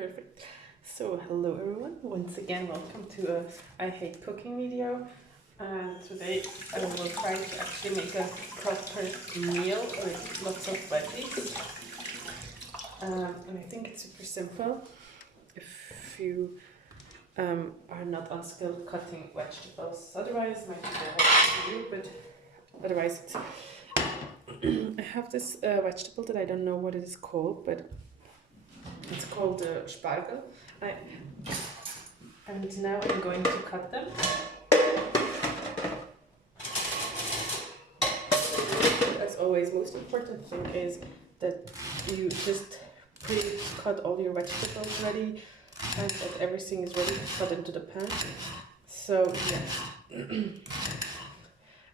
Perfect. So hello everyone, once again welcome to a I hate cooking video. And today I will try to actually make a proper meal with lots of veggies. And I think it's super simple if you are not unskilled cutting vegetables. Otherwise it might be very hard to do, but otherwise it's I have this vegetable that I don't know what it is called, but it's called Spargel. And now I'm going to cut them. As always, most important thing is that you just pre-cut all your vegetables ready and that everything is ready to cut into the pan. So yeah.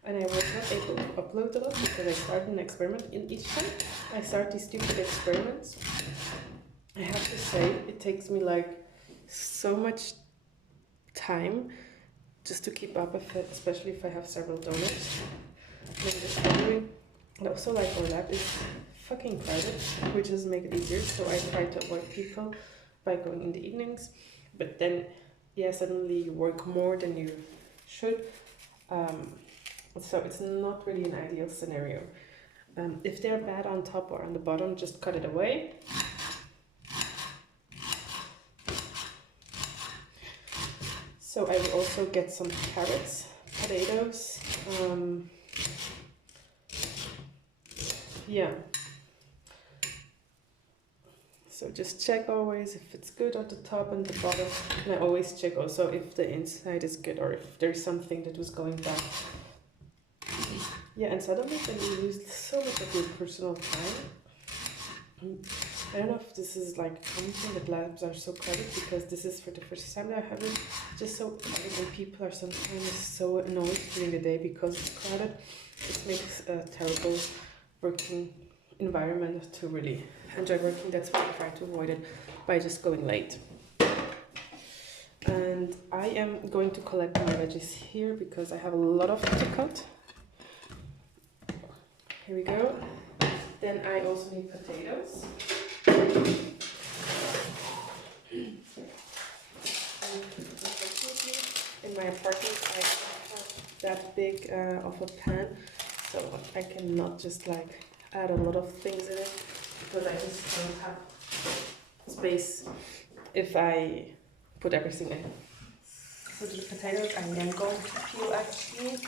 And I was not able to upload a lot because I started an experiment in each time. I start these stupid experiments. I have to say, it takes me like so much time just to keep up with it, especially if I have several donuts. And I'm just wondering, and also like our lab is fucking crowded, which doesn't make it easier, so I try to avoid people by going in the evenings. But then, yeah, suddenly you work more than you should. So it's not really an ideal scenario. If they're bad on top or on the bottom, just cut it away. So I will also get some carrots, potatoes, yeah. So just check always if it's good at the top and the bottom. And I always check also if the inside is good or if there's something that was going bad. Yeah, and suddenly then you lose so much of your personal time. I don't know if this is like something that labs are so crowded, because this is for the first time that I have it. Just so crowded, and people are sometimes so annoyed during the day because it's crowded. It makes a terrible working environment to really enjoy working. That's why I try to avoid it by just going late. And I am going to collect my veggies here because I have a lot of to cut. Here we go. Then I also need potatoes. In my apartment I don't have that big of a pan, so I cannot just like add a lot of things in it because I just don't have space if I put everything in. So the potatoes I'm then going to peel actually.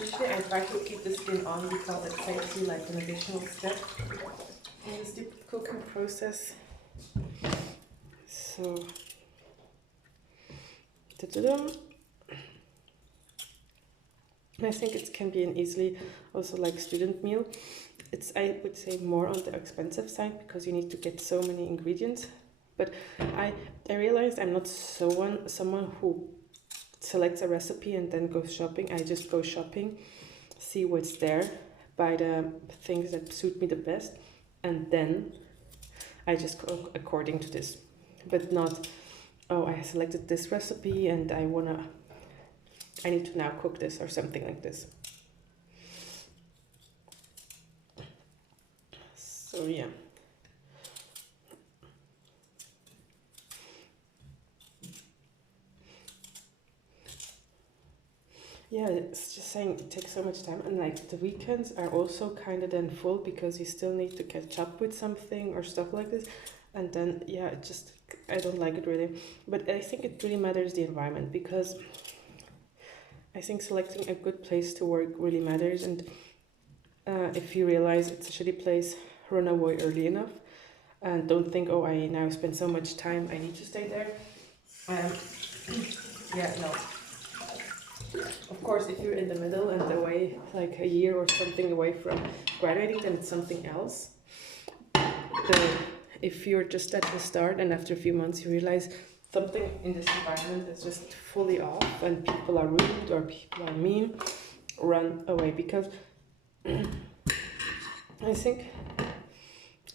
Usually I try to keep the skin on because it saves you like an additional step in the stupid cooking process. So, I think it can be an easily also like student meal. It's, I would say, more on the expensive side because you need to get so many ingredients. But I realized I'm not someone who selects a recipe and then goes shopping. I just go shopping, see what's there, buy the things that suit me the best, and then I just cook according to this. But not, oh, I selected this recipe and I need to now cook this or something like this. So yeah. Yeah, it's just saying it takes so much time, and like the weekends are also kind of then full because you still need to catch up with something or stuff like this. And then, yeah, it just, I don't like it really. But I think it really matters the environment, because I think selecting a good place to work really matters. And if you realize it's a shitty place, run away early enough. And don't think, oh, I now spend so much time, I need to stay there. Yeah, no. Of course, if you're in the middle and away, like a year or something away from graduating, then it's something else. If you're just at the start and after a few months you realize something in this environment is just fully off and people are rude or people are mean, run away, because I think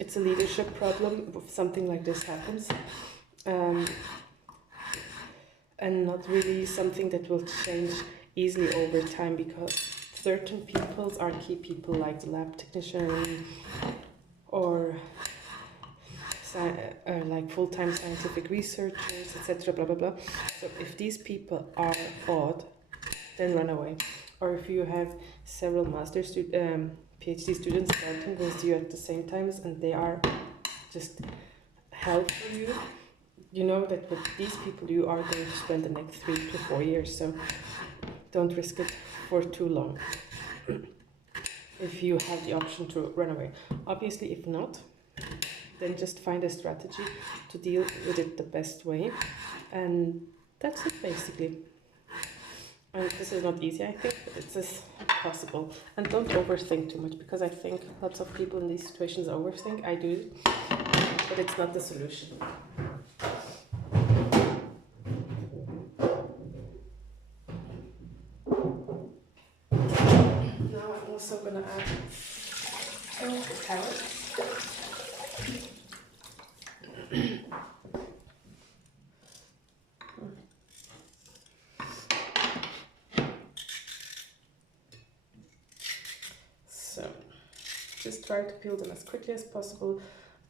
it's a leadership problem if something like this happens. And not really something that will change easily over time, because certain people are key people, like the lab technician or like full-time scientific researchers, etc. Blah blah blah. So if these people are odd, then run away. Or if you have several PhD students starting with you at the same times and they are just hell for you, you know that with these people you are going to spend the next 3 to 4 years. So don't risk it for too long if you have the option to run away. Obviously, if not, then just find a strategy to deal with it the best way. And that's it basically. And this is not easy, I think, but it's just possible. And don't overthink too much, because I think lots of people in these situations overthink. I do, but it's not the solution. Now I'm also gonna add 2 carrots. So just try to peel them as quickly as possible.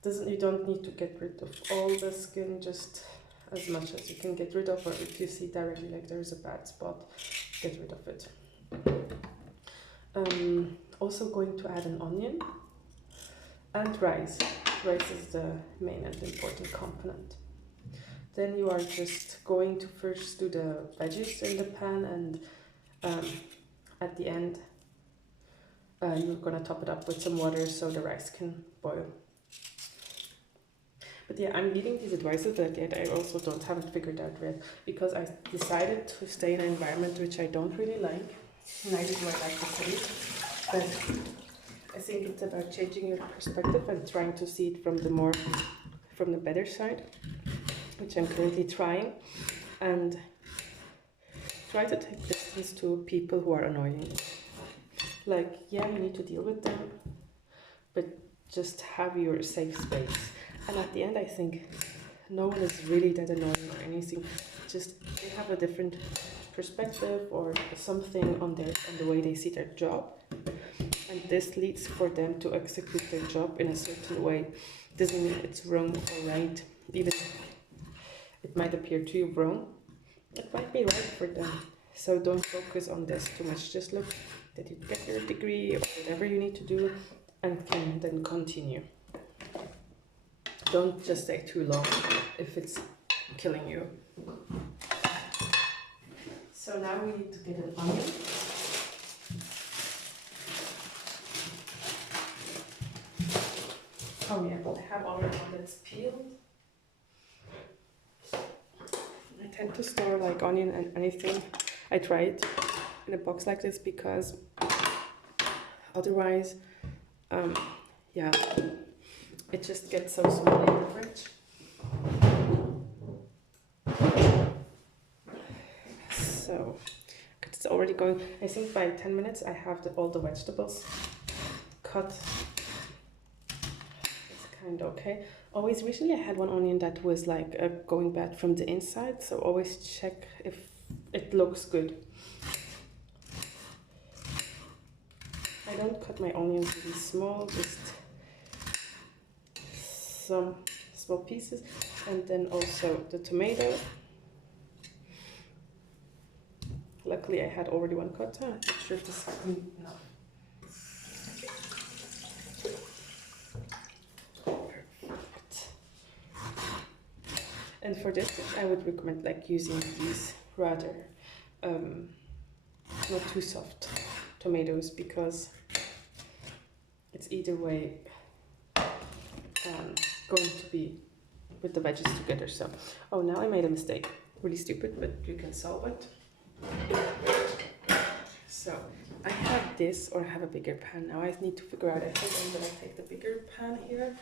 You don't need to get rid of all the skin, just as much as you can get rid of, or if you see directly like there is a bad spot, get rid of it. Also going to add an onion and rice. Rice is the main and important component. Then you are just going to first do the veggies in the pan, and at the end you're gonna top it up with some water so the rice can boil. But yeah, I'm leaving these advices, but yet I also haven't figured out yet, because I decided to stay in an environment which I don't really like. Neither do I like the city, but I think it's about changing your perspective and trying to see it from the better side, which I'm currently trying, and try to take distance to people who are annoying. Like, yeah, you need to deal with them, but just have your safe space. And at the end, I think no one is really that annoying or anything. Just they have a different perspective or something on the way they see their job, and this leads for them to execute their job in a certain way. Doesn't mean it's wrong or right. Even it might appear to you wrong, it might be right for them. So don't focus on this too much. Just look that you get your degree or whatever you need to do, and can then continue. Don't just stay too long if it's killing you. So now we need to get an onion. Oh yeah, but I have already one that's peeled. I tend to store like onion and anything. I try it in a box like this because otherwise, yeah, it just gets so small in the fridge. So it's already going. I think by 10 minutes I have all the vegetables cut. It's kind of okay. Always, recently I had one onion that was like going bad from the inside, so always check if it looks good. I don't cut my onions really small, just some small pieces, and then also the tomato. Luckily I had already one cut. I'm not sure if this is enough. Perfect. And for this I would recommend like using these rather not too soft tomatoes, because it's either way going to be with the veggies together. So, oh, now I made a mistake. Really stupid, but you can solve it. So, I have this, or I have a bigger pan. Now I need to figure out, I think I'm gonna take the bigger pan here,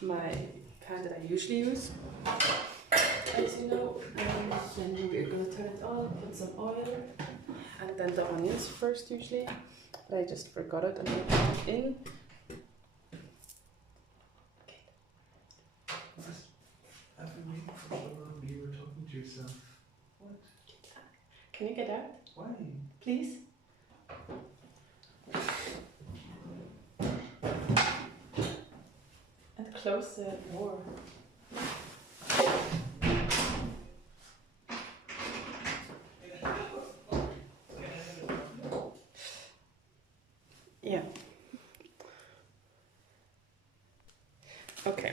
my pan that I usually use, as you know, and then we're gonna turn it on, put some oil, and then the onions first usually, but I just forgot it and I put it in. I've been waiting for so long. You were talking to yourself. What? Can you get out? Why? Please? And close the door. Yeah. Okay.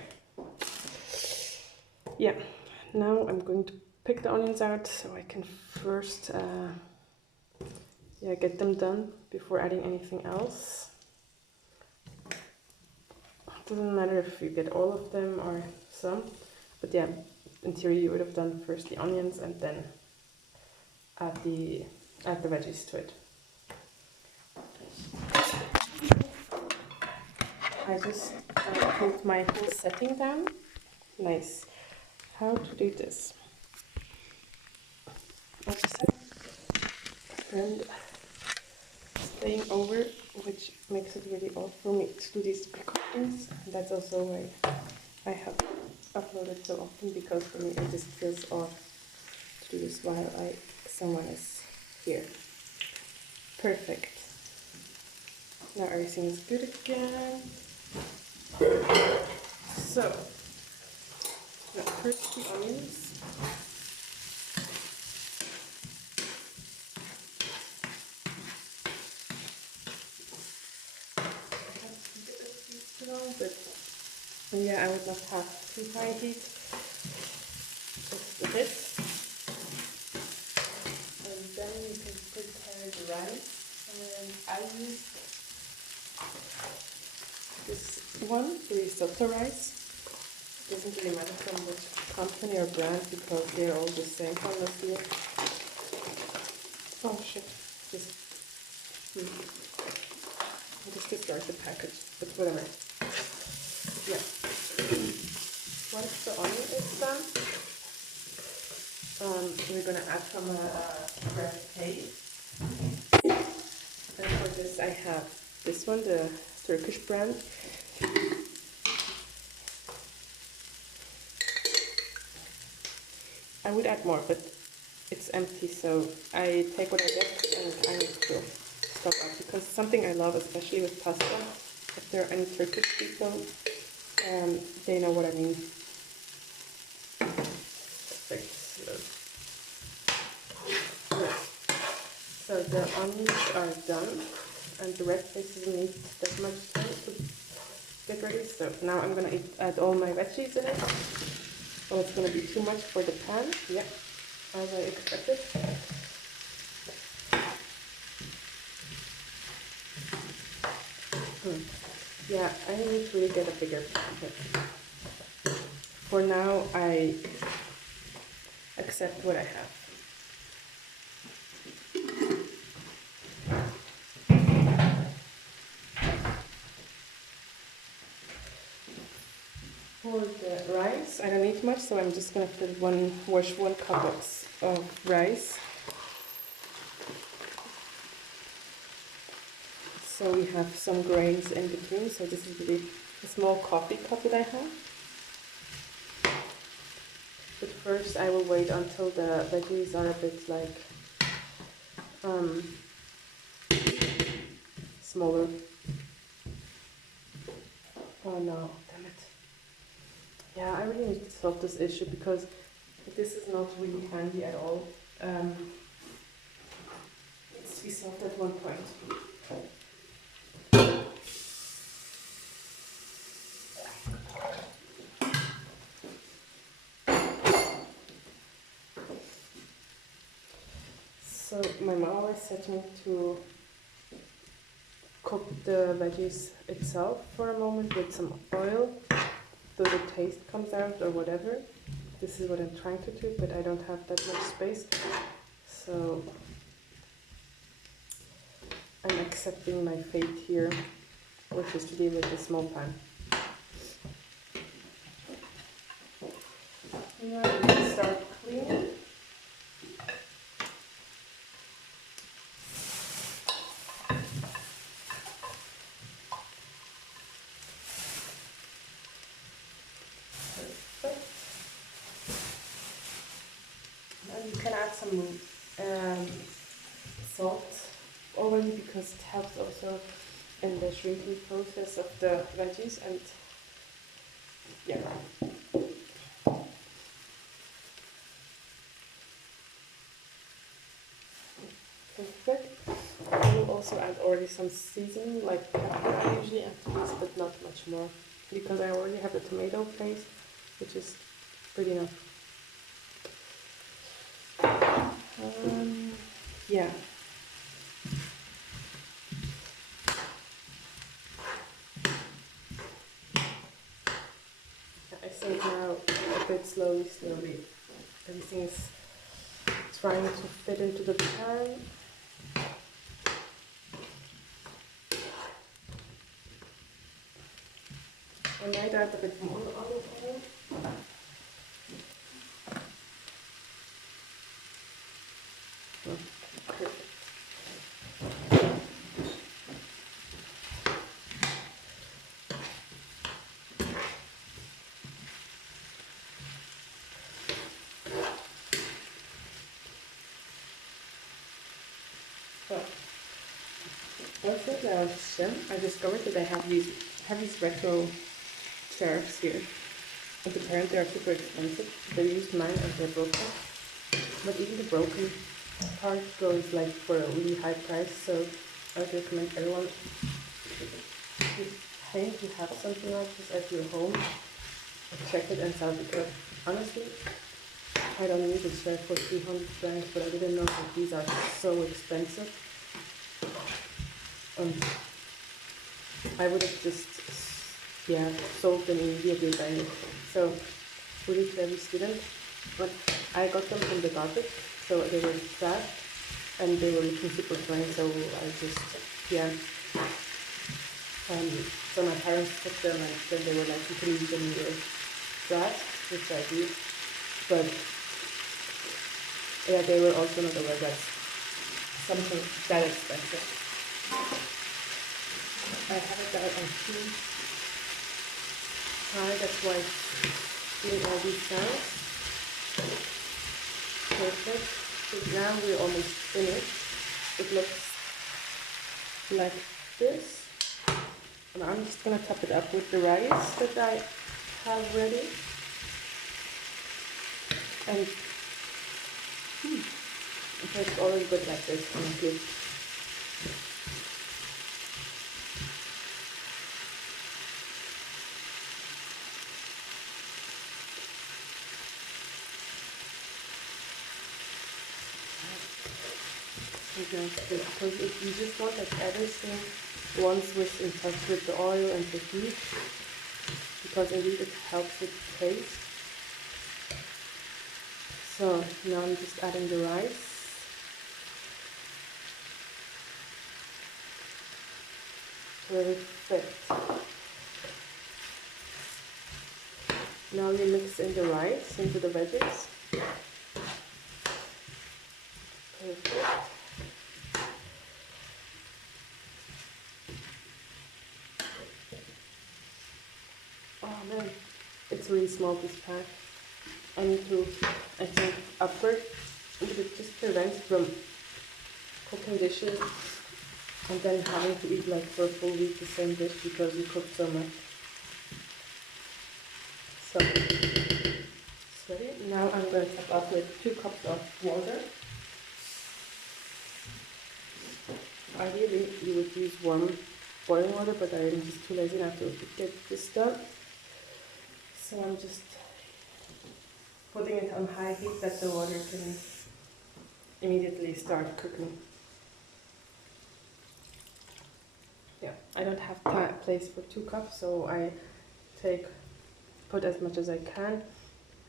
Yeah. Now I'm going to pick the onions out so I can first get them done before adding anything else. Doesn't matter if you get all of them or some, but yeah, in theory you would have done first the onions and then add the veggies to it. I just pulled my whole setting down. Nice. How to do this? I just have a friend staying over, which makes it really odd for me to do these recordings. And that's also why I have uploaded so often, because for me it just feels odd to do this while someone is here. Perfect. Now everything is good again. So, first the onions. But yeah, I would not have too high heat. Just a bit. And then you can prepare the rice. And I use this one, the risotto rice. It doesn't really matter from which company or brand because they're all the same colors here. Oh shit, I'll just discard the package, but whatever. Yeah. Once the onion is done, we're gonna add some red tape. And for this I have this one, the Turkish brand. I would add more, but it's empty, so I take what I get and I need to stop out, because something I love, especially with pasta, if there are any Turkish people, they know what I mean. Perfect. So the onions are done, and the red tape doesn't need that much time to get ready. So now I'm gonna add all my veggies in it. Oh, it's gonna be too much for the pan. Yeah, as I expected. Yeah, I need to really get a bigger pan. For now, I accept what I have. For the rice, I don't need much, so I'm just gonna wash 1 cup of rice. So we have some grains in between, so this is really a small coffee cup that I have. But first I will wait until the veggies are a bit like smaller. Oh no, damn it. Yeah, I really need to solve this issue because this is not really handy at all. It needs to be solved at one point. So my mom always said to me to cook the veggies itself for a moment with some oil, so the taste comes out or whatever. This is what I'm trying to do, but I don't have that much space. So I'm accepting my fate here, which is to deal with a small pan. Now we can start cleaning. And you can add some salt already, because it helps also in the shrinking process of the veggies, and Yeah. Perfect. I will also add already some seasoning, like pepper I usually add to this, but not much more, because I already have the tomato paste, which is good enough. Yeah. I think now a bit slowly, everything is trying to fit into the pan. I might add a bit more olive oil. Oh, perfect. So, also the Shem, I discovered that I have these retro chairs here. And apparently they are super expensive. They used mine and they're broken. But even the broken part goes like for a really high price, so I would recommend everyone, if you pay to have something like this at your home, check it and sell it, because honestly, I don't need a chair for 300 francs, but I didn't know that these are so expensive. I would have just, sold them immediately by so really clever student. But I got them from the garbage, so they were trash and they were looking super fine. So I just, so my parents took them and then they were like, you can use them in your trash, which I did. But yeah, they were also not aware that something that expensive. I have it out on too high, that's why it's doing all these sounds. Perfect. So now we're almost finished. It looks like this. And I'm just gonna top it up with the rice that I have ready. And it tastes always good like this, honestly. Because if you just want like everything once with in touch with the oil and the heat, because indeed it helps with the taste. So now I'm just adding the rice. Perfect. Now you mix in the rice into the veggies. Perfect. Oh man, it's really small, this pan. I need to, I think, upward, because it just prevents from cooking dishes and then having to eat like for a full week the same dish because you cook so much. So, it's ready. Now I'm going to top up with 2 cups of water. Ideally, you would use warm boiling water, but I'm just too lazy now to get this done. So I'm just putting it on high heat that the water can immediately start cooking. Yeah, I don't have place for 2 cups, so I put as much as I can.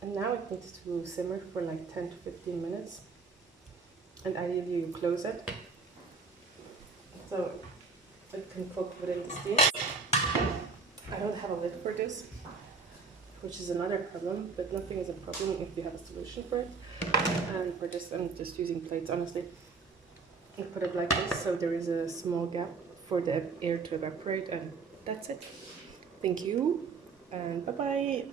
And now it needs to simmer for like 10 to 15 minutes. And ideally you close it, so it can cook within the steam. I don't have a lid for this, which is another problem, but nothing is a problem if you have a solution for it. And for this, I'm just using plates, honestly. I put it like this, so there is a small gap for the air to evaporate, and that's it. Thank you, and bye-bye.